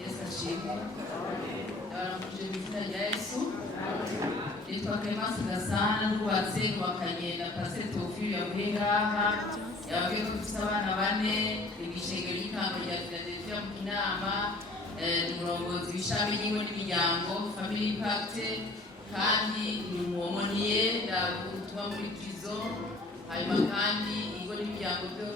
Yesu ashimwe. Ndabaramukije mu izina rya Yesu. Nitwa Clemence Gasana ndubatse ngwakagenda Pastor Tofili yavuye ngaha yavuye ko dufite abana 4 igishengero ry'ikango rya Philadelphia mu Kinama umurongozi w'ishami y'ingo n'imiryango Family Impact kandi ni umuomoniye ndabutumwa muri prison hanyuma kandi ingo n'imiryango byo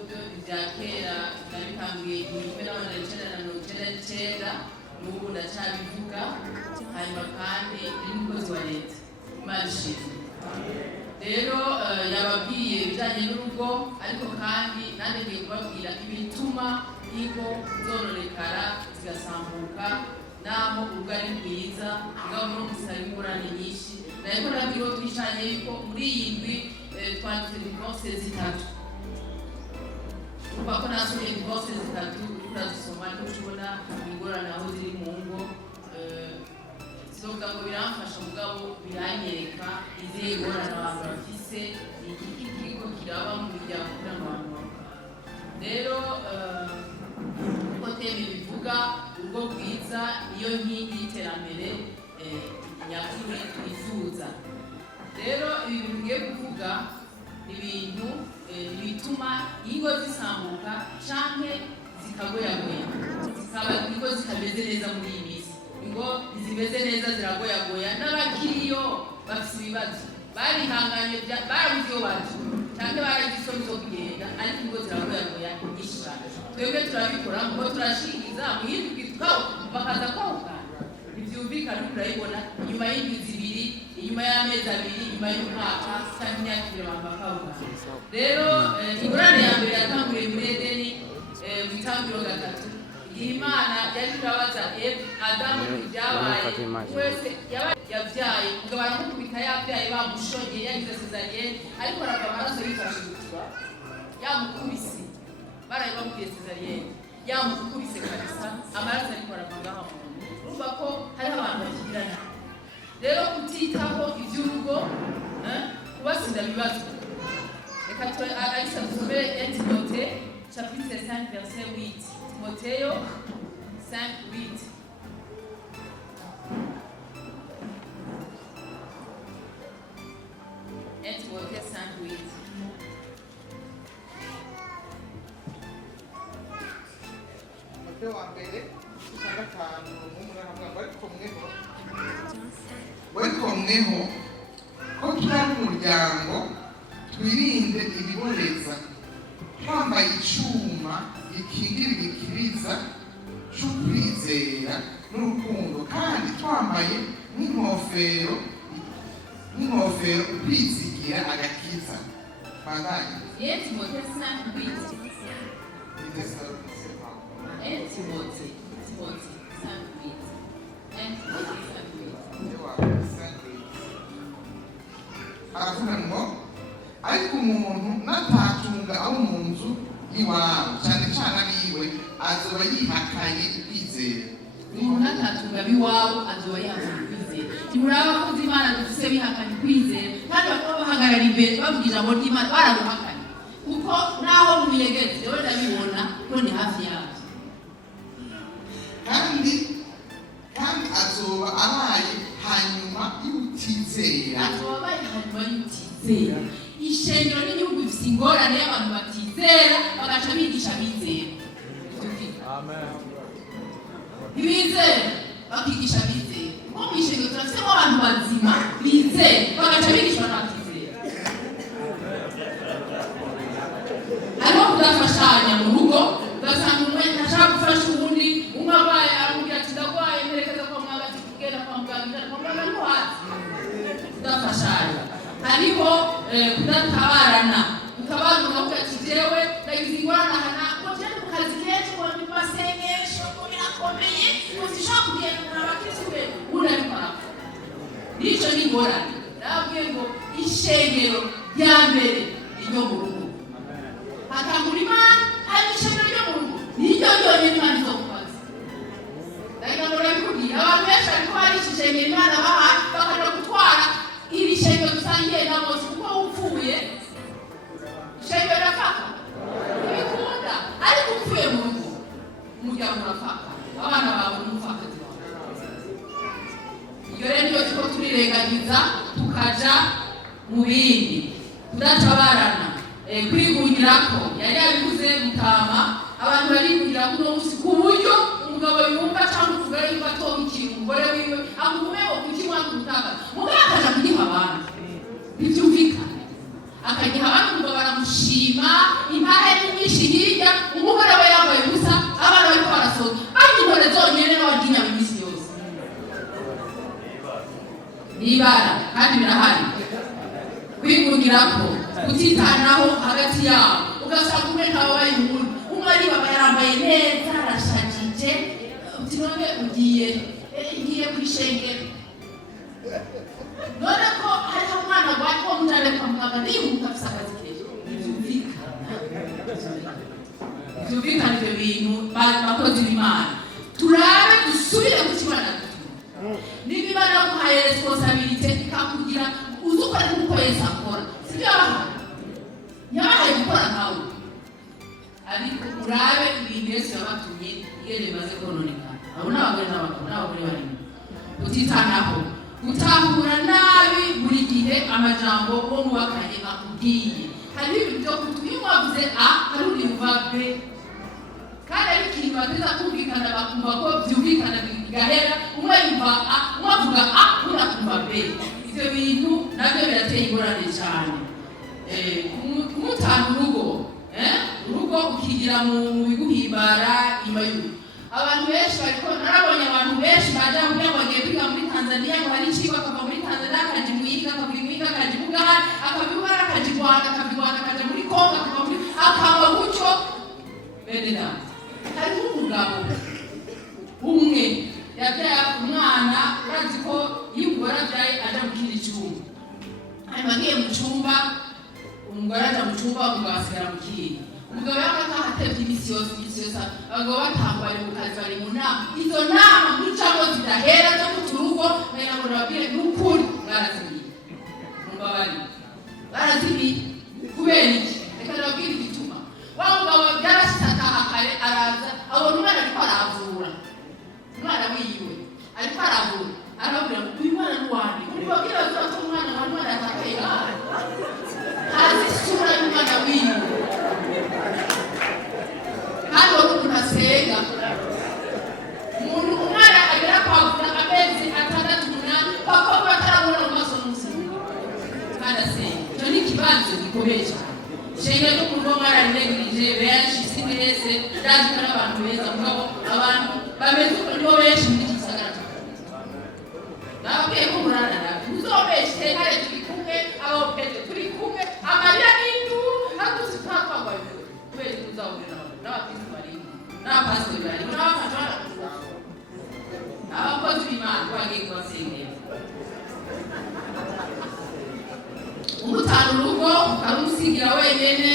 bya kera nabitangiye 1999 n'ubu ndacyabivuga hanyuma kandi n'umukozi wa leta Mashi. Rero yababwiye ibijanye n'urugo ariko kandi nande ngiye kubabwira ibituma ingo zonorekara zigasambuka naho ubwari bwiza ngabo no gusaba ingorane nyinshi nariko nabwiro twishanye yuko muri iyi ndwi twanditse divorce zitatu kuko nasomye divorce zitatu urazisoma ariko tubona ingorane aho ziri mu ngo soga ngo biramfasha mugabo biranyereka izihe ngorane abantu bafise iki kigo kiraba mu miryango n'abantu rero uko teme bivuga urwo bwiza iyo nkingi y'iterambere nyakuri twifuza rero ibi ngiye kuvuga ibintu bituma ingo zisambuka canke zikagoyagoya zikaba ingo zitameze neza muri iyi minsi ingo zimeze neza ziragoyagoya n'abakiriyo bafite ibibazo barihanganye barabuze bacu cyangwa baragisobizo kugenda ariko ingo ziragoyagoya ishaka twebwe turabikora ngo turashiriza muhindurwe tukao bakaza kwawukana ibyumvikana urayibona inyuma y'indwi zibiri inyuma y'amezi abiri inyuma y'umwaka cyangwa imyaka 20 bakawukana rero ingorane ya mbere yatanguye muri Edeni mu itangiriro gatatu Imana yari irabaza Adamu ibyabaye wese yabyaye ngabana ko kubita yabyaye bamushonye yagize cesarienne ariko arava amaraso yifashe gutwa yamukubise baraye bamubwiye cesarienne yamukubise kabisa amaraso ariko arava ngaha urumva ko hari abantu bakigirana rero kutitaho iby'urugo kubasinda bibazo reka Alisa dusomere Timothée chapitre 5 verset 8 Timothée 5:8 Timothée 5:8 Mateo wa mbere gatanu n'umwe hamwe bari komweho ko turi umuryango twirinde ibiboreza twambaye icuma gikingira igikiriza c'ukwizera n'urukundo kandi twambaye n'inkofero ukwizigira agakiza bandanye Timothée 5:8 Timothée 5:8 aravuga ngo ariko umuntu natatunga abo mu nzu iwabo cyane cyane abiwe azoba yihakanye kwizera umuntu natatunga biwabo azoba yihakanye kwizera timuraba ko Imana dufise bihakanye kwizera kandi bakaba bahagarara imbere bavuga ijambo ry'Imana baraguhakanye kuko naho muyegeze rero ndabibona ko ni hafi yacu kandi azoba abaye hanyuma y'utizera ishengero n'igihugu bifite ingorane y'abantu batizera bagaca bigisha bizera ntibizera bakigisha bizera nko mu ishengero turafitemo abantu bazima bizera bagaca bigisha abantu batizera hariho kudafashanya mu rugo ugasanga umwe ntashaka gufasha uwundi umwe abaye aramubwira ati ndagwaye mperekeza kwa muganga ati kugenda kwa muganga niho hasi kudafashanya hariho kudatabarana ukabanza ukavuga ati jewe ndagize ingorane aha ko turi mu kazi kenshi ngo ndi masengesho ngo birakomeye ngo zishobora kugenda abakirisitu be ubundi ariko arapfa n'icyo ni ingorane nababwiye ngo ishengero rya mbere iryo mu rugo hatangura Imana hari ishengero ryo mu rugo niryo ryonyine Imana izo ku kazi ndagira ngo urabikubwira abantu benshi ariko hari ishengero Imana baha bakaja gutwara iri shengero dusangiye na bose kuko upfuye shengero rafaka ibikunda ariko upfuye mu rugo umuryango urapfaka abana bawe n'umupfakazi wawe. Iyo rero niyo tuko turirengagiza tukaja mu bindi kudatabarana kwigungirako yari yabivuze Mutama. Abantu barigugira kuno musi ku buryo umugabo yumva cyangwa uvuga yuko atoba ikintu umugore wiwe akumeo kukimwa kutaka mugabo akaja kugiha abantu bivyumvikana akagiha abantu ngo baramushima impahe nyinshi hirya umugore we yambaye ubusa abana bariko barasohoka banyigore zonyene n'abaginya mu misi yose nibara kandi birahari kwigungirako kutitanaho hagati yabo ugasanga umwe ntababaye umuntu umwari baba yarambaye neza arashajije utinone ugiye kuri shengero none ko hariho umwana wako mujane kwa muganga nibuka afise akazi kenshi byumvikana ibyo bintu bakozi b'Imana turabe dusubire ku kibana niba Imana yaguhaye responsabilité ikakugira uzukora nk'uko Yesu akora sibyo yabahaye gukora nkawe ariko urabe ibintu Yesu yabatumye iyo bimaze kononekana. Abo ni abagore n'abagabo n'abagore barimo kutitanaho gutahura nabi buri gihe amajambo wo mubakanye akubwiye. Hari ibintu byo kutuyuma wavuze hari ubyumva B kandi ari ikintu bateza kumvikana bakumva ko byumvikana bigahera umwe yumva umwe avuga undi akumva B. Ibyo bintu nabyo birateye ingorane cyane. Kumutana urugo ukigira mu biguhimbara imayuru. Abantu benshi bariko narabonye abantu benshi baje kugira ngo bagiye kwiga muri Tanzania ngo hari ikigo akava muri Tanzania akaje muyiga akavuga akaje mugahari akavuga akaje Rwanda akaje muri Kongo akaba gutyo bedena. Hari umugabo umwe yabyaye umwana urazi ko yumva byaye aje mu kindi cyumba hanyuma agiye mu cyumba umugore aja mu cyumba umugabo asigara mu kindi. Umugabo yakaka hatevye imisi yose abagabo batambaye mu kazi bari mu nama. Izo nama mucamo zidahera zo kuturugo mera ngo babwire n'ukuri barazimiye mubabari barazimiye kubera iki reka nababwire igituma wa mugabo byarashitaka akare araza abona umwana ariko aravura umwana wiwe ariko aravura arabwira ngo uyu mwana n'uwandi uri babwira ko umwana atakaye hazi isura y'umwana wiwe kandi umuntu asenga umuntu umwana agera kwavura amezi 6-8 papa batarabona mu maso n'umusizi kandi asenga. Icyo ni ikibazo gikomeye cyane. Shenge cyo kuva mwararinegirije benshi simwese ndazi ko n'abantu beza mugabo abantu bameze uko nibo benshi muri iki gisagara nababwiye ko murarana uzobeshe kare turi kumwe abo pete turi kumwe amarira n'indu naguze twakwabaye kubera kuzahurira n'abakristo bari n'abapastori bari n'abafasha n'abakozi b'Imana bagiye kubasengera. Umutana urugo ukamusigira wenyene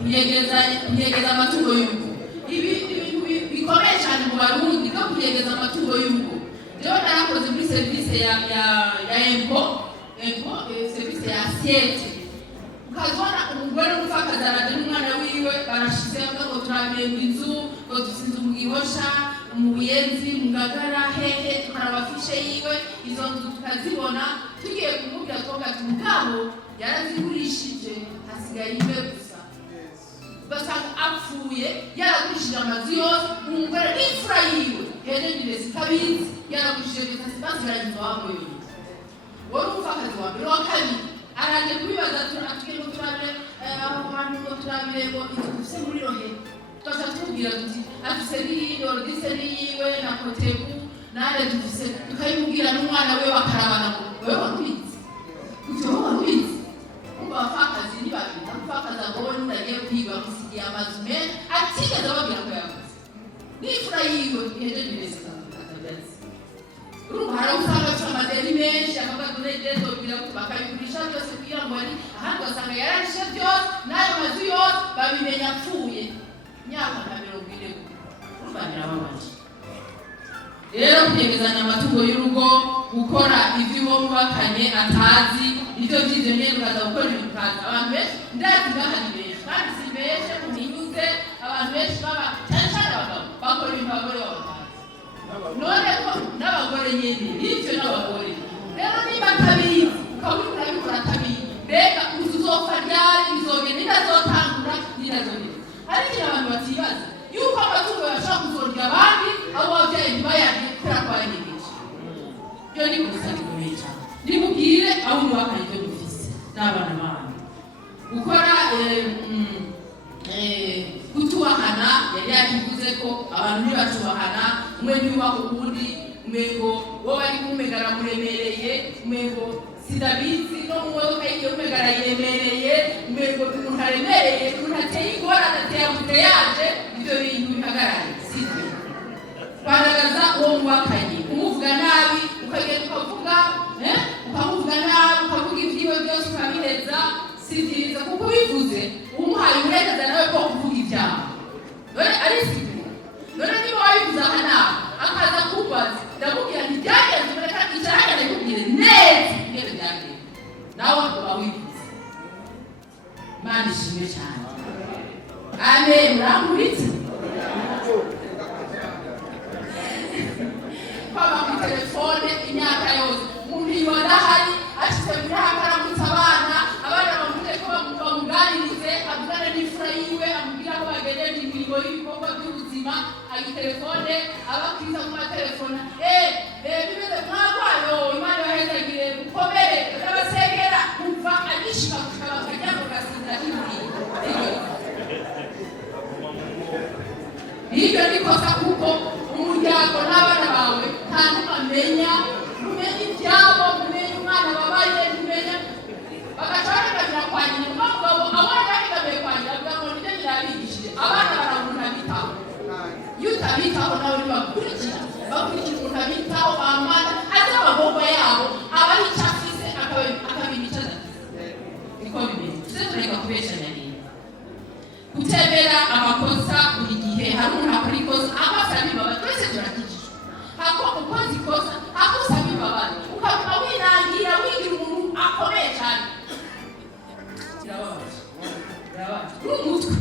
kuyegeza amatungo y'urugo. Ibi ibintu bikomeye cyane mu Barundi ko kuyegeza amatungo y'urugo. Rero narakoze muri service ya service ya assiette ukazona umugore umufakaza araje n'umwana wiwe barashize ngo turabire inzu ngo dusinze umugihosha umuyenzi mugagara hehe tukarabafishe yiwe izo nzu tukazibona tugiye kumubwira twoga tumugabo yarazigurishije hasigaye ibe gusa basanga apfuye yaragurishije amazu yose umugore n'imfura yiwe hejeje zikabizi yaragurishije bitasibaziranyo wamuye wari umufakazi wa mbere wa kabiri araje kubibaza turatwego turabire abantu ngo turabire ngo dufise muri rohe twasha tubwira tuti afise n'ordise yiwe na kotebu nare dufise tukayimubwira n'umwana we bakarabana ngo wewe wabizi uvyo wabizi umufakazi ni babiri umufakazi agobona ndagiye kwiga musigiye amazu menshi atigeze ababwira ko yakoze n'imfura yiwe ihejeje neza hari usanga amadeni menshi akavuga ngo nejeje kugira ngo bakayigurisha byose kugira ngo ari ahandi basanga yararishe byose n'ayo mazu yose babimenya apfuye imyaka nka 40 urumvanira babaje. Rero kuyegezanya amatungo y'urugo gukora ibyo uwo mubakanye atazi ibyo by'ibyo nyine ukaza gukora ibintu kazi abantu benshi ndazi bahari benshi kandi si benshi muhinyuze abantu benshi baba cyane abagabo bakora ibintu abagore b'abakazi none ko n'abagore nyine n'ibyo n'abagore rero niba atabizi ukabura urabikora atabizi mbega uzopfa ryari izogenda inazotangura n'inazogenda ariko abantu batibaza yuko amatungo yashobora kuzorya abandi abo babyeyi ntibayarye kubera ko bayanyegeje byo ni gusa gikomeye cyane nimubwire aho mubakanye ibyo mufise n'abana banyu gukora kutubahana yari yakivuze ko abantu ntibacubahana umwe ntiyubaha uwundi umengo wowe ari kumegara muremereye umengo sidabizi no mu modoka y'igihe umegara yemereye umengo umuntu aremereye umuntu ateye ingorane ateye ambuteyaje ibyo bintu bihagarare sibyo kwandagaza uwo mubakanye umuvuga nabi ukagenda ukavuga ukamuvuga nabi ukavuga ibyiwe byose ukabiheza si byiza kuko bivuze umuhaye uburenganzira nawe bwo kuvuga ibyaha none ari sibyo none niba wabivuze aha nawe akaza kubaza ndamubwira nti byagenze ureka icyaranga ndakubwire neza ingene byagenze nawe uba wivuze Imana ishimwe cyane amen murankuritse kwaba ku telefone imyaka yose umuntu yibona hari ashyize muri haka aramutse abana bamuze ko bamuganirize avugane n'imfura yiwe amubwira ko bagejeje imirimo y'ibikorwa by'ubuzima ayi telefone abakwiza mu matelefone bimeze mwagwayo Imana yahezagire gukomere n'abasengera kumva agishika kukaba bakajya mu gasinda k'ibiri nibyo nikosa kuko umuryango n'abana bawe nta n'umamenya umenya ibyabo umenya umwana babaye umenya bagaca bahigamira kwa nyina umugabo abana bahigamiye kwa nyina avuga ngo nibyo nyina yabigishije abana baramuntu abitaho iyo utabitaho nawe ntibakurikira bakurikira umuntu abitaho bamana azi amagomba yabo abaho icyo afise akabimba icyo adafise niko bimeze tuze tureka kubeshanya neza kutembera amakosa buri gihe hari umuntu akora ikosa agasaba imbabazi twese turakijijwe hako ukoze ikosa agusaba imbabazi ukaba winangira wigira umuntu akomeye cyane birababaje n'umutwe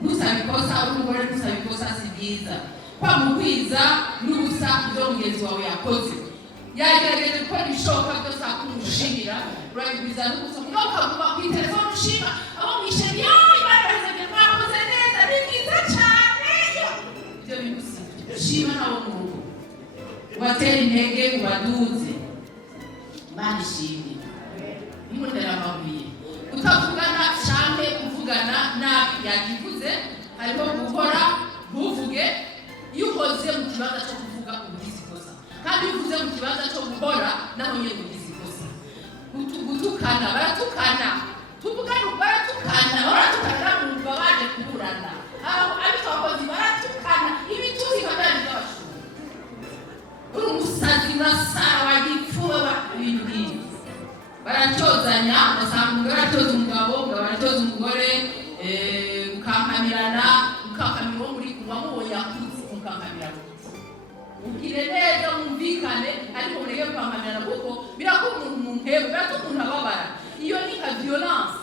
ntusaba ikosa uri umugore ntusaba ikosa si byiza kwamugwiza n'ubusa ibyo mugenzi wawe yakoze yagerageje gukora ibishoboka byose akumushimira urabigwiza n'ubusa mugabo ukaguma ku telefone ushima abo mwisheni barahezagire mwakoze neza ni byiza cyane ibyo bintu si shima nabo mu rugo ubatera intege ubaduze Imana ishimwe imutera amabuye utavugana cyane kuvugana nabi yagivuze harimo gukora ntuvuge iyo ukoze mu kibanza cyo kuvuga ugize ikosa kandi iyo uvuze mu kibanza cyo gukora naho nyine ugize ikosa gutukana baratukana tuvugana baratukana bumva baje kuburana ariko abakozi baratukana ibituzi badani by'abashuri uri umusazi urasara wagipfuba ibintu byinshi baracyozanya ugasanga umugore aratoza umugabo aratoza umugore mukankamirana mukankamira uwo muri kunywa mubonye akuzi mukankamirana ubwire neza mwumvikane ariko mureke mukankamirana kuko birakura umuntu mu ntego biratuma umuntu ababara iyo ni nka violence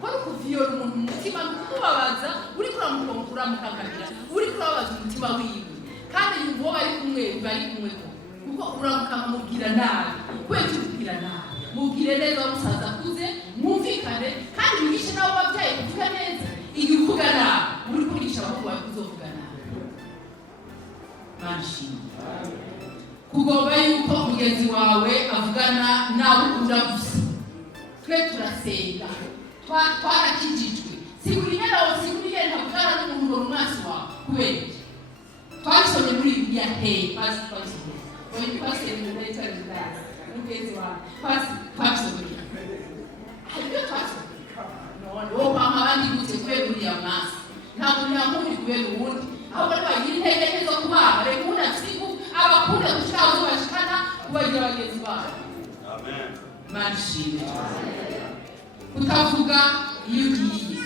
ko ni ukuviyora umuntu mu mutima kumubabaza uri kuramukongura mukankamira uri kurababaza umutima wiwe kandi yumva uwo bari kumwe kuko uramukama mubwira nabi kwezi ubwira nabi mubwire neza umusaza akuze mwumvikane kandi wigishe nabo babyaye kuvuga neza igihe uvuga nabi uri kwigisha abahungu bawe kuzovuga nabi manshimwe kugomba yuko mugenzi wawe avugana nawe ukunda gusa twe turasenga twarakijijwe siguriye ntavugana n'umuntu ngo umwasi wawe kubera iki twasomye muri Bibiliya twasomye twasomye mugenzi wawe twasomye ibyo twasomye none wowe kwanga abandi gute kubera uriya mwasi ntabwo nyamundi kubera uwundi ahubwo ntibagira intege zo kubana reka ubundi asigu abakunda gushika aho bashikana kubagira bagenzi babo amen manshime kutavuga iyo ugiye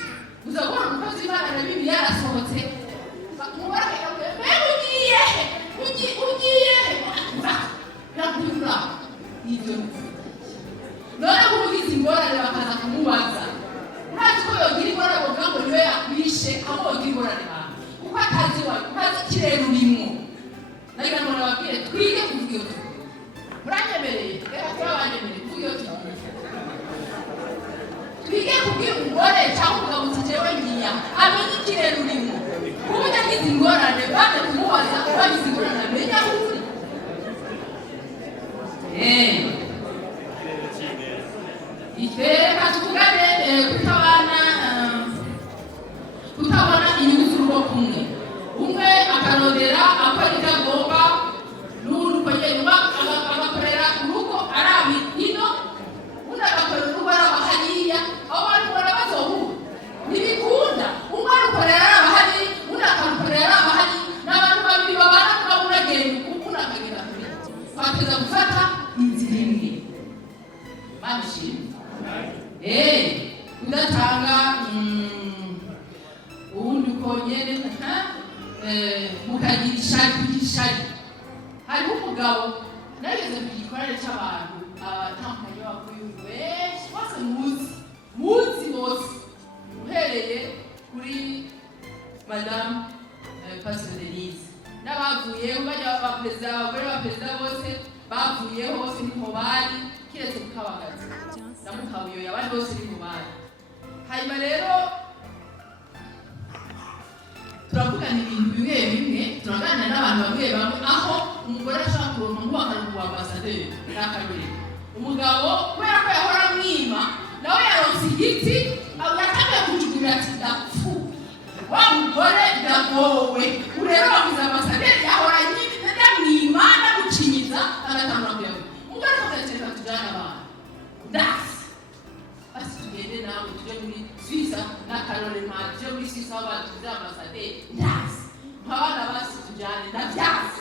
uzabona umukozi w'Imana na Bibiliya yarasohotse umubare ugiye nakura ibyo none kumugize ingorane bakaza kumubaza ntazi ko yogira ingorane bavuga ngo niwe yakwishe aho yogira ingorane hawe kuko atazi wawe utazi ikirere urimo ndababwire twige kuvuga iyo tuvuga. Muranyemereye reka turabanyemereye kuvuga iyo tuvuga. Twige kubwira umugore cyangwa umugabo uti jewe ngiya amenye ikirere urimo. Kuba utagize ingorane baje kumubaza wagize ingorane amenya aho uri. Reka tuvugane kutabona inyungu z'urugo kumwe. Umwe akarondera akora ibyo agomba n'undi ukongera agakorera urugo arabi ino, undi agakorera urugo araba hariya, abo bantu bazohura ntibikunda. Umwe arukorera araba hariya, undi akarukorera araba hariya, ni abantu babiri babana mugabo uragenda undi akagenda kure. Bateza gufata inzira imwe. Manishimwe udatanga ubundi ukongere mukagira ishari kugira ishari. Hariho umugabo nageze ku gikorane cy'abantu abatandukanye bavuye benshi bose muzi bose uhereye kuri Madame Pastor Denise n'abavuyeho bajya abaperezida abagore b'abaperezida bose bavuyeho bose niho bari kiretse Mukabagazi na Mukabuyoya abandi bose niho bari. Hanyuma rero turavugana ibintu bimwe bimwe, turaganira n'abantu bamwe bamwe aho umugore ashaka kuronka nk'uwakarugu wa ambasaderi n'akarere. Umugabo kubera ko yahora amwima nawe yaronse igiti yatangiye kujugunya ati ndapfu wa mugore ndagowe. Urero wavuze ambasaderi yahora ndamwima ndagucinyiza agatangura kuyavuga. Umugore akagateka tujyana abantu ndasi basi tugende nawe tujye muri Suisse n'akarore mpamvu tujye muri Suisse aho batuze ambasaderi ndasi nk'abana basi tujyane ndabyasi.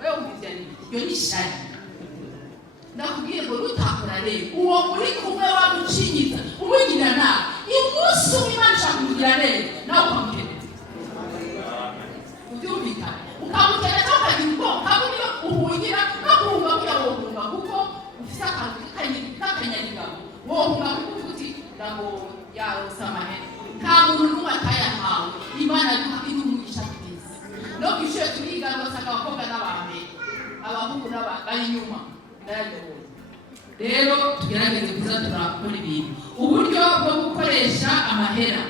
Wewe umvise iyo ni shari. Ndakubwiye ngo nutakora rero uwo muri kumwe wamucinyiza umugira nawe umunsi umwe Imana ishaka kumugira neza nawe ukamukeneza ubyumvikana ukamukeneza ukagira ubwoba ukabona uhungira no guhunga kugira ngo wohunga kuko ufise akantu k'akanyarigabo wohunga kuko uvuga uti ngo yarose amahera. Nta muntu n'umwe atayahawe. Imana iri umugisha mwiza. No kwishyuye turiga ugasanga abakobwa n'abambere abahungu bari inyuma ndayabonye. Rero tugerageze kuza turakora ibintu uburyo bwo gukoresha amahera.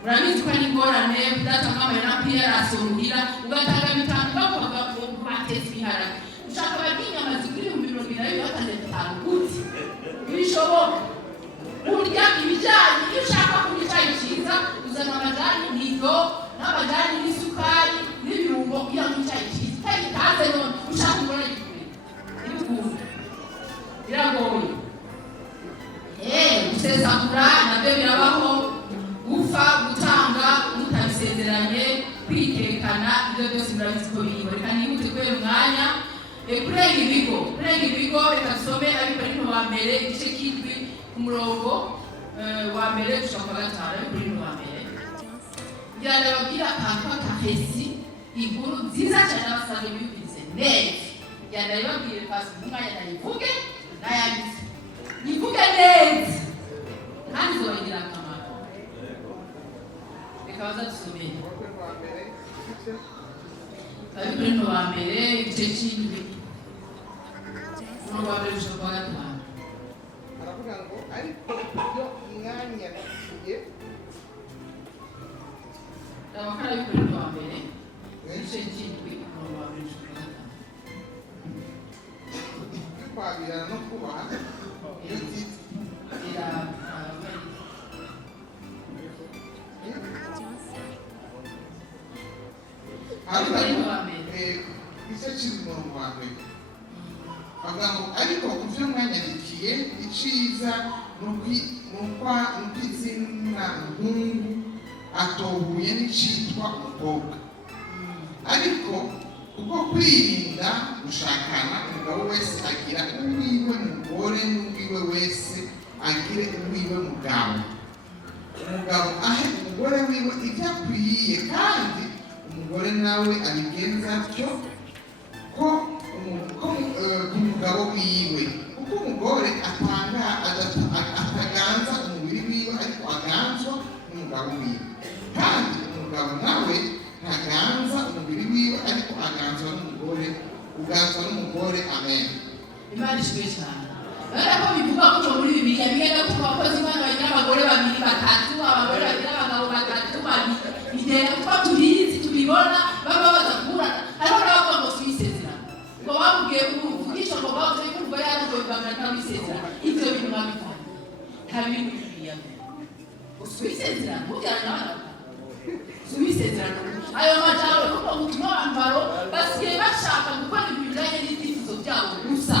Murabizi ko ari ingorane kudatanga amahera kwiyarasungura ugatanga bitanu bavuga ngo batetse ibiharage ushaka bagira inyama zigura 20,000 batanze 5 gute bishoboka. Urya ibijyanye iyo ushaka kurya icyayi cyiza uzana amajyani nido n'amajyani n'isukari n'ibirungo kugira ngo icyayi cyiza icyayi gikaze none ushaka kubona gikure ibikunda biragoye. Gusesagura nabyo birabaho, gupfa gutanga mutabisezeranye, kwitekana, ibyo byose murabizi ko biriho. Reka nihute kubera umwanya. Kurenga ibigo reka dusome ariko ari wa mbere igice cy'indwi ku murongo wa mbere gushaka kwa gatanu ariko ari wa mbere. Ngira ndababwira akantu k'akahesi inkuru nziza cyane abasanga bibigize neza. Ngira ndababwire pasi umwanya ndayivuge nayanditse nivuge neza kandi zobagira akamaro. Reka baza dusomeye ariko wa mbere igice cy'indwi wa mbere gushaka kwa gatanu. Aravuga ngo ariko ibyo mwanya bigiye abakara bikorera wa mbere igice cy'indwi wa mbere gushaka kwa gatanu. kwabirana no kubaha iyo titi igice cy'umurongo wa mbere avuga ngo ariko ku byo mwanyandikiye iciza n'ukwizina muhungu atobuye n'icitwa umukobwa, ariko kuko kwirinda gushakana umugabo wese agira uwiwe mugore n'uwiwe wese agire uwiwe mugabo. Umugabo ahe umugore wiwe ibyo akwiye kandi umugore nawe abigenza atyo ko umugabo wiwe, kuko umugore ataganza umubiri wiwe ariko aganzwa n'umugabo wiwe, kandi umugabo nawe ntaganza umubiri wiwe ariko aganzwa n'umugore kuganzwa n'umugore. Amen. Imana ishimwe cyane. Rero ko bivuga ko muri Bibiliya bigenda ko abakozi Imana bagira abagore babiri batatu, abagore bagira abagabo batatu babiri, bigenda ko tubizi tubibona baba bazakura. Ariko n'abavuga ngo twisezerana ngo babwiye uvugisha ngo bavuze ko umugore yaje kubanga ntabisezerana. Ibyo bintu mwabifanya ntabiri muri Bibiliya. Twisezerana mujyana twisezerana ayo majambo kuko ubutumwa bambaro basigaye bashaka gukora ibintu bijyanye n'ibyifuzo byabo gusa.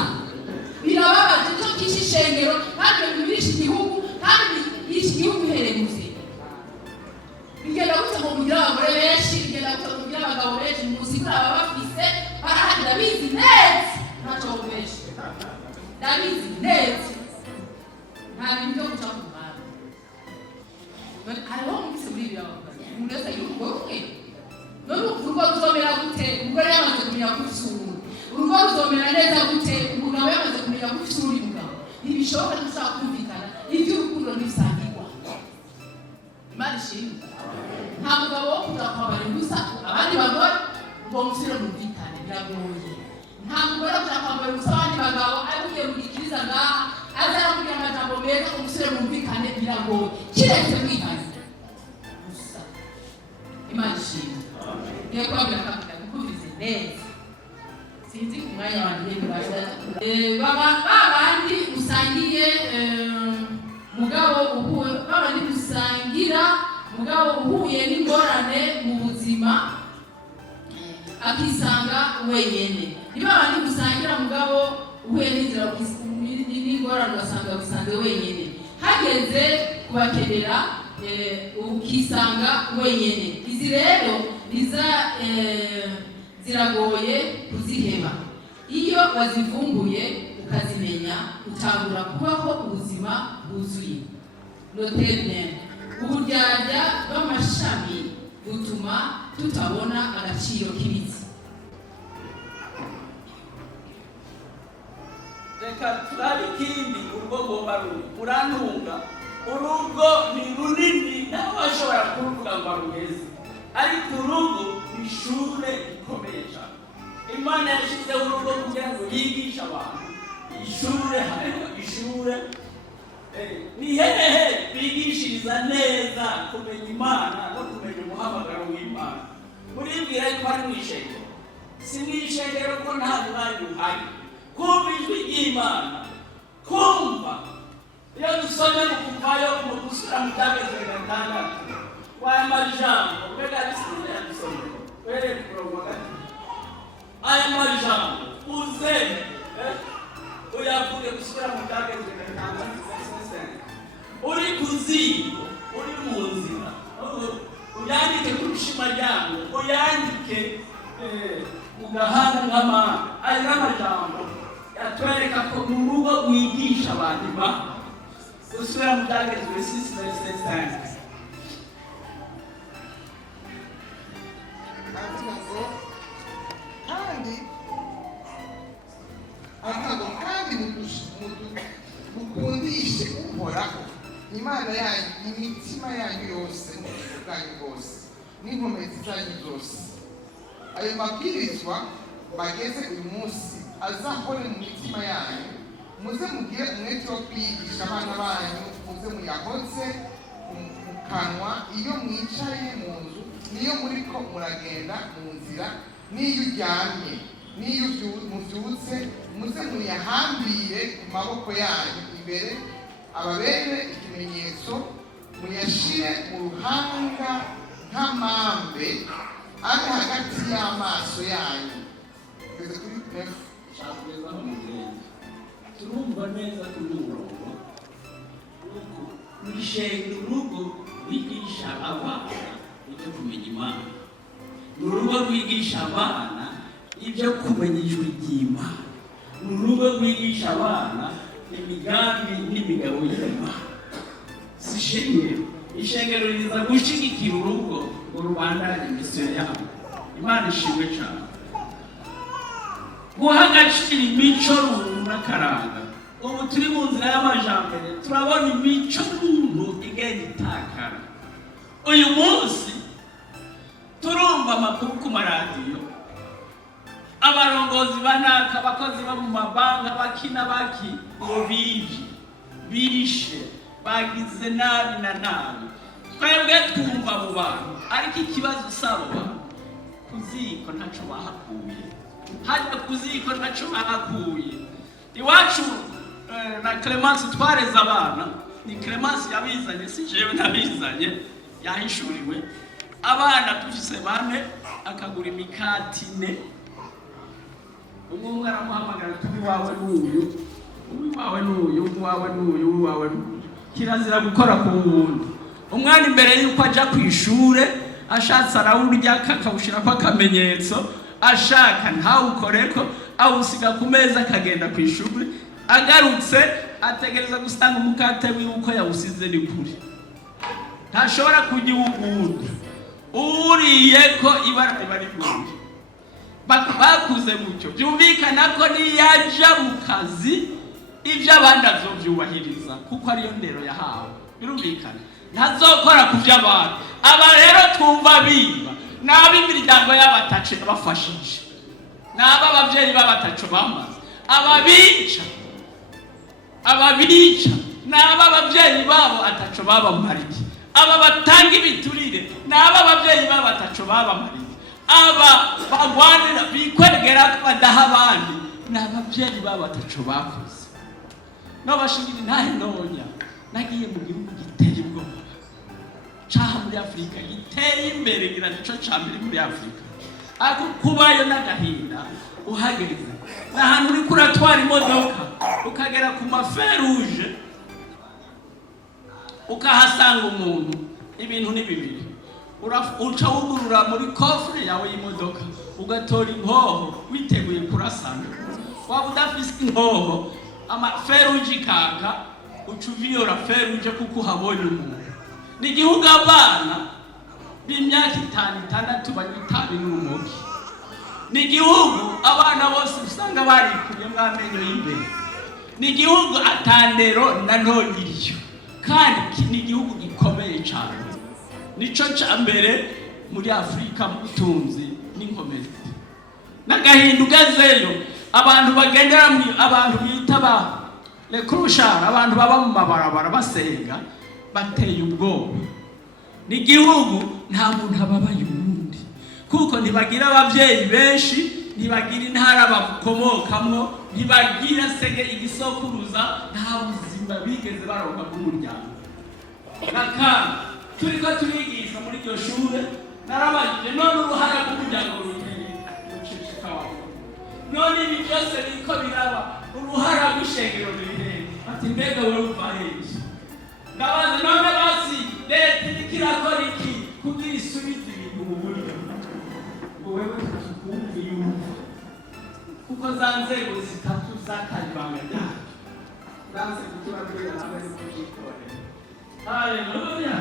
Birababaje cyo kishishengero kandi bibirisha igihugu kandi iki gihugu heremuse. Bigenda gutse mu kugira abagore benshi, bigenda gutse mu kugira abagabo benshi, muzikura aba bafise barahandi ndabizi neza ntacyo benshi ndabizi neza nta bintu byo guca ku muhanda. Hariho umutse muri ibi abagore umuntu wese yuko umwe none urugo ruzomera gute umugore yamaze kumenya gusura urugo ruzomera neza gute umugabo yamaze kumenya gusura umugabo. Ntibishoboka dushaka kumvikana iby'urukundo n'isangirwa. Imana ishimwe. Nta mugabo wo kuza kwambara gusa abandi bagore ngo musire mumvikane biragoye. Nta mugore wo kuza kwambara gusa abandi bagabo agiye mu gikiriza ngaha azaramubwira amajambo meza ngo musire mumvikane biragoye. Kiretse mwihane gusa. Imana ishimwe. Ngiye kwambara kavuga kukubize neza. Sinzi ku mwanya wanjye babandi usangiye mugabo uhuye babandi usangira mugabo uhuye n'ingorane mu buzima akisanga wenyene. Ni babandi usangira mugabo uhuye n'ingorane ugasanga usanze wenyene. Hageze kubakenera ukisanga wenyene. Izi rero ziragoye kuziheba. Iyo wazivumbuye ukazimenya utangura kubaho ubuzima bwuzuye. Noterine uburyarya bw'amashami butuma tutabona agaciro k'ibiti. Reka turabe ikindi urugo ngomba urantunga. Urugo ni runini nawe washobora kuruvuga ngo rugeze, ariko urugo ni ishure rikomeye cyane. Imana yashyizeho urugo kugira ngo yigishe abantu. Ishure hariho ishure ni hehe bigishiriza neza kumenya Imana no kumenya umuhamagaro w'Imana. Muribwira ko ari mu ishengero. Si mu ishengero ko nta mwanya uhari. Kumva ijwi ry'Imana, kumva iyo dusomye mu kuvayo mu gusura mu Byagezwe gatandatu waya majambo mbega bisubira yadusomye were kurongo gati aya majambo uze uyavuge gusura mu Byagezwe gatandatu uri kuzigo uri mu nzira uyandike ku bishima ryango uyandike ugahanga nk'amana. Aya majambo yatwereka ko mu rugo wigisha abantu Imana. Gusura mu Byagezwe 6:5 kandi mukundishe Uhoraho Imana yanyu imitima yanyu yose n'ubugingo bwanyu bwose n'inkomezi zanyu zose. Ayo mabwirizwa bageze uyu munsi azahore mu mitima yanyu. Muze mugire umwete wo kwigisha abana banyu, muze muyahoze mu kanwa iyo mwicaye mu nzu, niyo muriko muragenda mu nzira, niyo uryamye, niyo muvyutse, muze muyahambire ku maboko yanyu imbere, ababere ikimenyetso, muyashire mu ruhanga nk'amambe ari hagati y'amaso yanyu. Kugeza kuri nefu cyakugeza no mu mugenzi. Turumva neza kuri umurongo uko urishengera urugo rwigisha abana ibyo kumenya Imana. Ni urugo rwigisha abana ibyo kumenya ijwi ry'Imana. Ni urugo rwigisha abana imigambi n'imigabo y'Imana. Si ishengero riza gushyigikira urugo ngo rubandanye imisiyo yabo. Imana ishimwe cyane. Guha agaciro imico n'akaranga. Ubu turi mu nzira y'amajambere turabona imico n'umuntu igenda itakara. Uyu munsi turumva amakuru ku maradiyo abarongozi banaka abakozi bo mu mabanki bakina baki ngo bishe bagize nabi na nabi. Twebwe twumva abo bantu, ariko ikibazo usaba abantu kuziko ntaco bahakuye, hajya kuziko ntaco bahakuye. Iwacu na Clemence twareza abana, ni Clemence yabizanye, si jewe nabizanye, yahishuriwe. Abana dufise bane, akagura imikati 4. Umwe aramuhamagara tubi wawe n'uyu, uwawe n'uyu, uwawe n'uyu, uwawe n'uyu. Kirazira gukora ku wundi. Umwana imbere yuko aja kwishure ashatse arawurya kakawushira kwa kamenyetso, ashaka ntawukoreko awusiga ku meza akagenda kwishuri, agarutse ategereza gusanga umukate w'uko yawusize ni kuri. Ntashobora kujya uwundi uriye ko ibara bari kuri. Bakuze gutyo byumvikana ko niyaja mu kazi ibyo abandi azovyubahiriza kuko ariyo ndero yahawe. Birumvikana ntazokora ku by'abantu. Aba rero twumva biba n'ab'imiryango y'abatace bafashije, n'aba abavyeyi b'abataco bamaze, ababica n'aba abavyeyi babo ataco babamariye, aba batanga ibiturire n'aba abavyeyi babo ataco babamariye, aba bagwanira bikwegera ko badaha abandi n'abavyeyi babo ataco bakoze. N'abashingiri ntahe ntonya nagiye mu gihugu giteye ubwoba caha muri Afrika, giteye imbere gira nico cambere muri Afrika, ako kubayo n'agahinda uhageze n'ahantu uri kuratwara imodoka ukagera ku maferuje ukahasanga umuntu, ibintu ni bibiri. Uca wugurura muri kofre yawe y'imodoka ugatora inkoho witeguye kurasana, waba udafise inkoho amaferuje kaka ucuviyora feruje kuko uhabonye umuntu. Ni igihugu abana b'imyaka 5-6 banyitabi n'urumogi. Ni igihugu abana bose usanga barikuye mw'amenyo y'imbere. Ni igihugu atandero na ntongiriyo, kandi ni igihugu gikomeye cyane. Nico cyambere muri Afrika mu butunzi n'inkomezi. N'agahinda ugezeyo abantu bagendera abantu bita ba le clochard, abantu baba mu mabarabara basenga bateye ubwoba. Ni igihugu nta muntu ababaye uwundi kuko ntibagira abavyeyi benshi, ntibagira intara bakomokamwo, ntibagira sege igisokuruza, nta buzima bigeze baronka bw'umuryango. Nakana turiko turigisha muri iryo shure narabajije none uruhara rw'umuryango ruteye guceceka wawe, none ibi byose biriko biraba uruhara rw'ishengero rurihe? Ati mbega wewe uvaheje? Ndabaza none basi leta iriko irakora iki kugira isubize ibintu mu buryo? Ngo wewe tukumve yumva kuko za nzego zitatu zataye ibanga ryayo, zanze kutubabwira n'abari kubyikorera. Haleluya.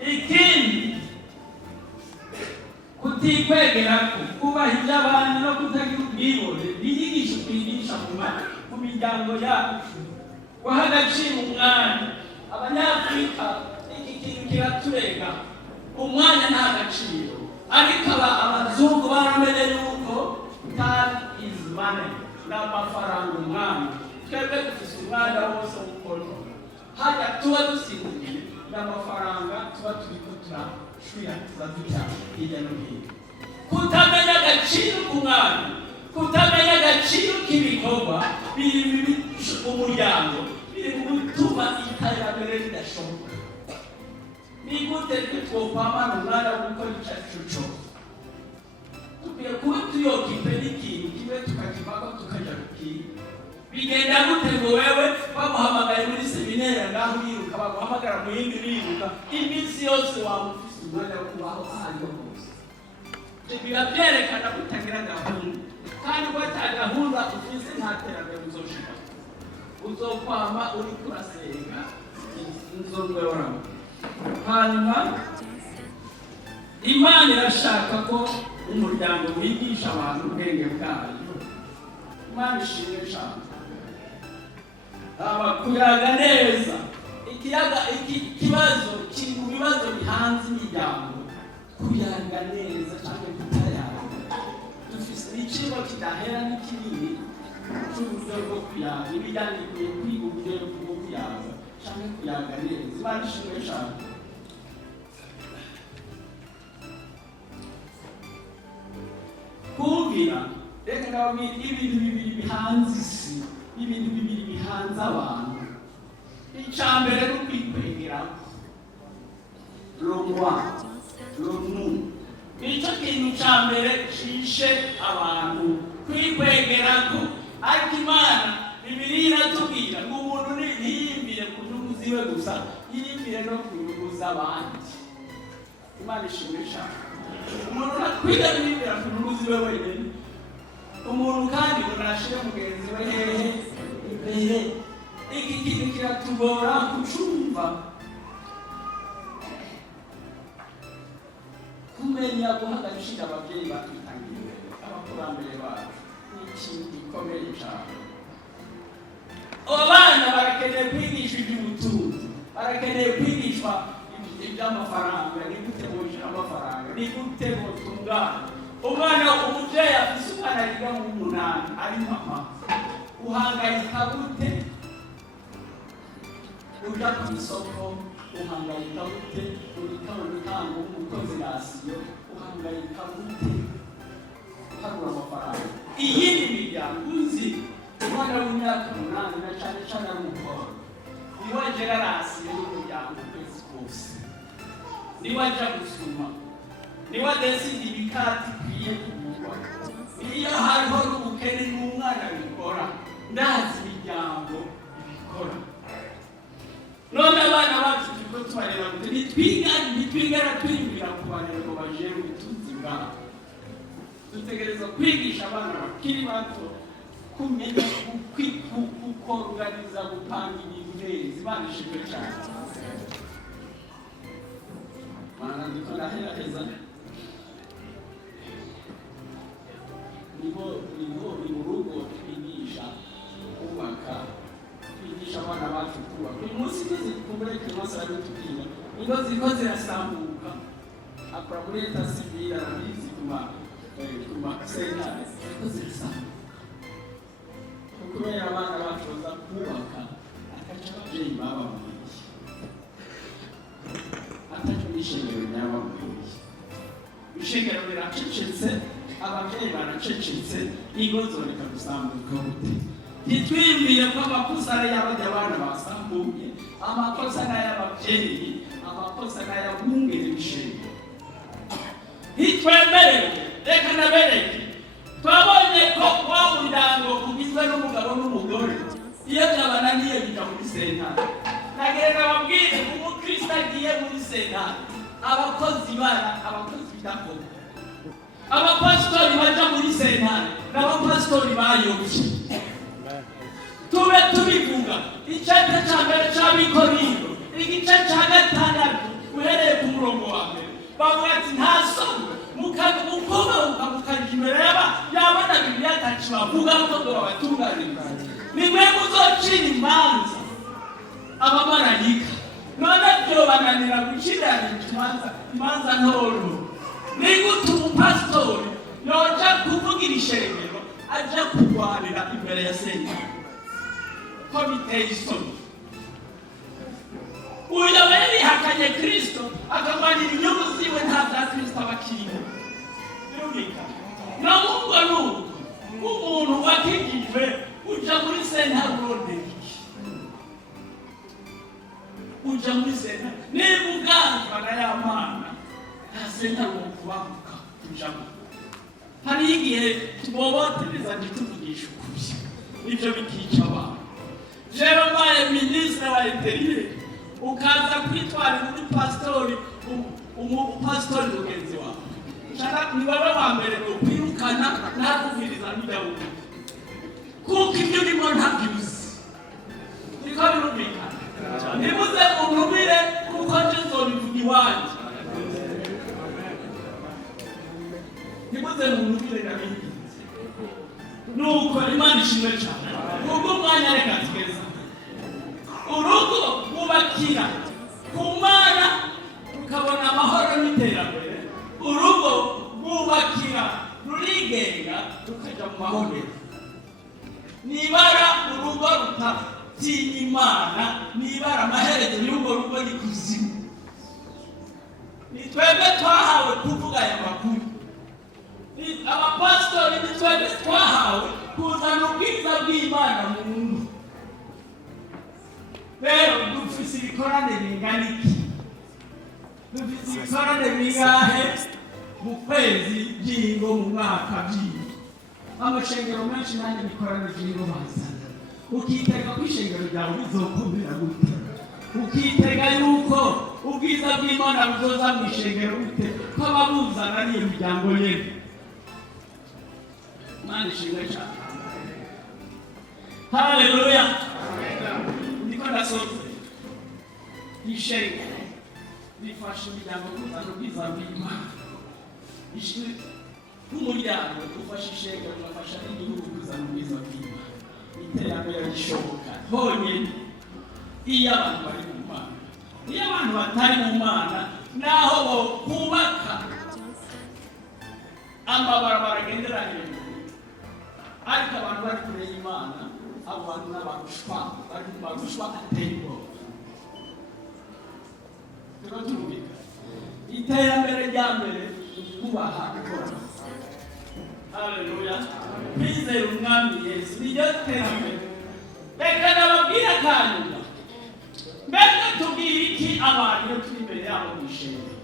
Ikindi kutikwegera kubaha iby'abandi no kutagira ubwibone n'inyigisho twigisha mu miryango yacu. Guha agaciro umwanya. Abanyafurika iki kintu kiraturega, umwanya nta gaciro, ariko abazungu baramenye yuko time is money, n'amafaranga umwanya. Twebwe dufise umwanya wose w'ukora, hajya tuba dusinziriye n'amafaranga tuba turiko turashuya tuzazita hirya no hino. Kutamenya agaciro k'umwanya, kutamenya agaciro k'ibikorwa biri umuryango, biri gutuma iterambere ridashoboka. Ni gute twopamana umwanya wo gukora icacu cose? Tukwiye kuba tuyokipe n'ikintu kimwe tukakivako tukaja kukintu. Bigenda gute ngo wewe bamuhamagaye muri seminere ngaho yiruka, bamuhamagara mu yindi biruka, iminsi yose wamufise umwanya wo kubaho ahariho hose? Birabyerekana kutagira gahunda, kandi ko ata gahunda ufise nta terambere uzoshika. Uzokwama uri kurasenga inzongororamo. Hanyuma Imana irashaka ko umuryango wigisha abantu ubwenge bwayo. Imana ishimwe cyane. Kuyaga neza ikibazo kiri mu bibazo bihanze imiryango. Kuyaga neza cyane kutayaga dufise ikigo kidahera n'ikindi cy'uburyo bwo kuyaga ibijyanye kwiga uburyo bwo kuyaga cyangwa kuyaga neza Imana ishimwe cyane. Kumvira reka ndababwira ibintu bibiri bihanze isi, ibintu bibiri bihanze abantu. Icya mbere ni ukwikwegeraho rumwa rumu, nicyo kintu cya mbere cishe abantu, kwikwegeraho. Ariko Imana Bibiliya iratubwira ngo umuntu ntiyiyumvire ku nyungu ziwe gusa, yiyumvire no ku nyungu z'abandi. Imana ishimwe cyane. Umuntu nakwiga yiyumvira ku nyungu ziwe wenyine, umuntu kandi unashire mugenzi we hehe imbere. Iki kintu kiratugora kucumva, kumenya guhagarishira ababyeyi batwitangira imbere, abakurambere bacu ni ikintu gikomeye cyane. Abana barakeneye kwigishwa iby'ubutunzi, barakeneye kwigishwa iby'amafaranga, ni gute boshira amafaranga, ni gute botungana. Umwana umubyeyi afise umwana yiga mu 8 ari mama, uhangayika gute? Uja ku isoko uhangayika gute? Urika mu mitango umukozi rasiyo uhangayika gute? Harura amafaranga. Iyi ni miryango uzi umwana w'imyaka 8 na cyane cyane umukoro niwe agera rasiyo y'umuryango ukwezi kose, niwe aja gusuma, niwe adesida ibikati ikwiye kumugwa. Iyo hariho n'ubukene n'umwana bikora, ndazi imiryango ibikora. None abana bacu turiko tubarera gute? Ntitwigera twiyumvira kubarera ngo bajere ubutunzi bwabo. Dutegereza kwigisha abana bakiri bato kumenya kukorganiza, gupanga ibintu neza. Imana ishimwe cyane. Mana ndiko ndaheraheza nibo ni mu rugo twigisha kubaka, twigisha abana bacu kubaka. Uyu munsi kumureke masara bitubwira ingo ziko zirasambuka, akora muri leta sivile arabizi kuma sentare ziko zirasambuka kubera abana bacu baza kubaka, akaca ababyeyi bababwiye ataco n'ishengero ryababwiye. Ishengero riracecetse, ababyeyi baracecetse, ingo zoreka gusambuka gute? Ntitwiyumvire ko amakosa ari y'abajya abana basambuye, amakosa ni ay'ababyeyi, amakosa ni ay'abungere b'ishengero. Ntitwemerewe, reka nabereke twabonye ko wa muryango ugizwe n'umugabo n'umugore, iyo byabananiye bijya muri sentare. Nagenda babwire umukristo agiye muri sentare, abakozi bidakora, abapasitori baja muri sentare n'abapasitori bayobye. Tube tubivuga icyapa cya mbere cy'Abikorinto igice cya 6 uhereye ku murongo wa mbere, bavuga ati nta soni mukabukubabuka mukajya imbere y'abana Bibiliya atacu bavuga ko ngo babatunganiriza. Nimwe muzocira imanza abamarayika, none byo bananira gucira imanza ntono. Ni gute umupasitori yoja kuvugira ishengero aja kurwanira imbere ya sentare ko biteye isoni? Uyo yarihakanye Kristo akamanira inyungu ziwe, nta bya Kristo abakiriho. Birumvikana na Mungu nuko umuntu wakijijwe uja muri sentare urondera iki? Uja muri sentare niba uganzwa na ya mana, nta sentare wo kubamuka ujamo. Hari igihe tubobotereza ntituvugisha ukuri, nibyo bikica abantu. Jewe mbaye minisitiri wa interieur ukaza kwitwara muri pastori, umupasitori mugenzi wawe ni wowe wa mbere ngo kwirukana ntakubwiriza n'ibyabuze, kuko ibyo urimo ntabyuzi. Niko birumvikana. Nibuze untumire kuko nje nzobivuga iwanjye, nibuze untumire nabigize. Nuko Imana ishimwe cyane. Ubwo umwanya reka tugeze urugo bubakira ku Mana rukabona amahoro n'iterambere. Urugo rwubakira rurigenga rukajya kuja mu mahomero. Nibara urugo rutatinya Imana, nibara amaherezo y'urwo rugo ni kuzimu. Ni twebwe twahawe kuvuga aya makuru. Abapasitori ni twebwe twahawe kuzana ubwiza bw'Imana mu muntu. Rero dufise ibikorane bingana iki? Dufise ibikorane bingahe mu kwezi by'ingo mu mwaka by'ingo? Amashengero menshi nanjye bikorane by'ingo bazana. Ukitega ko ishengero ryawe bizokumira gute? Ukitega yuko ubwiza bw'Imana buzoza mu ishengero gute? Ko ababuzana niyo miryango yene. Imana ishimwe cyane. Haleluya. Niko ndasoze. Ishengero bifasha imiryango kuzana ubwiza bw'Imana. Nk'umuryango ufasha ishengero ugafasha n'igihugu kuzana ubwiza bw'Imana. Iterambere rishoboka honyine iyo abantu bari mu Mana. Iyo abantu batari mu Mana, naho bo kubaka amabarabara agendera hejuru, ariko abantu bari kure y'Imana, abo bantu n'abarushwa, bari mu marushwa ateye ubwoba. Turumvika iterambere rya mbere kubaha gukora. Haleluya. Kwizera Umwami Yesu niryo terambere. Reka nababwire akantu. Mbega tubwire iki abantu iyo turi imbere yabo mu ishengero?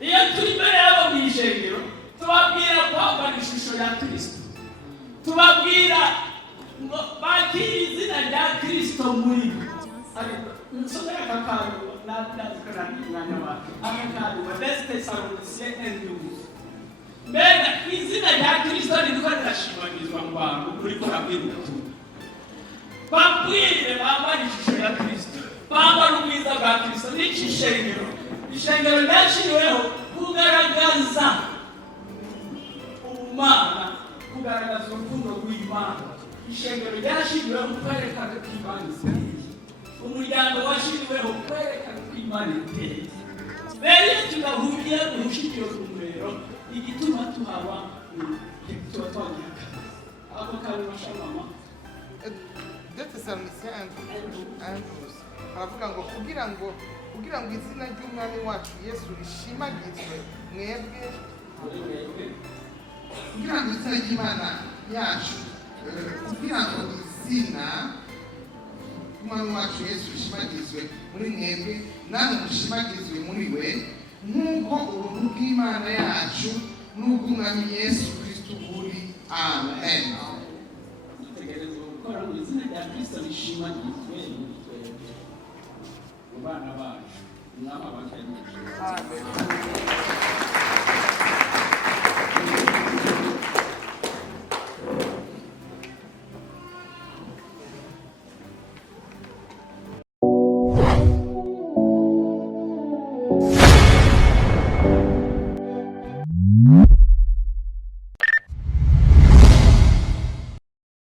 Iyo turi imbere yabo mu ishengero, tubabwira kwambara ishusho ya Kristo. Tubabwira ngo bakire izina rya Kristo muri bo. Ariko nsomera aka kantu nazikora n'umwanya wacu. Aka kantu Thessaloniciens 1:12. Mbega izina rya Kristo ririko rirashimagizwa mu bantu kuri korabwira ubutumwa. Babwire bambara ishusho ya Kristo, bambara ubwiza bwa Kristo. N'iki ishengero? Ishengero ryashyiriweho kugaragaza ubumana, kugaragaza urukundo rw'Imana. Ishengero ryashyiriweho kwerekana ko Imana iteye. Umuryango washyiriweho kwerekana ko Imana iteye. Rero iyo tudahuriye mu rushikiro rw'umurero, igituma tuhaba tuba twagira akazi. Ako kazi bashamama. Thessaloniciens 1:12 aravuga ngo kugira ngo izina ry'Umwami wacu Yesu rishimagizwe mwebwe, kugira ngo izina ry'Imana yacu, kugira ngo izina ry'Umwami wacu Yesu rishimagizwe muri mwebwe, namwe mushimagizwe muri we, nk'uko ubuntu bw'Imana yacu n'ubw'Umwami Yesu Kristo buri. Amen. Dutegerezwa gukora mu izina rya Kristo rishimagizwe mu bana bacu. Mwama bakanye. Amen.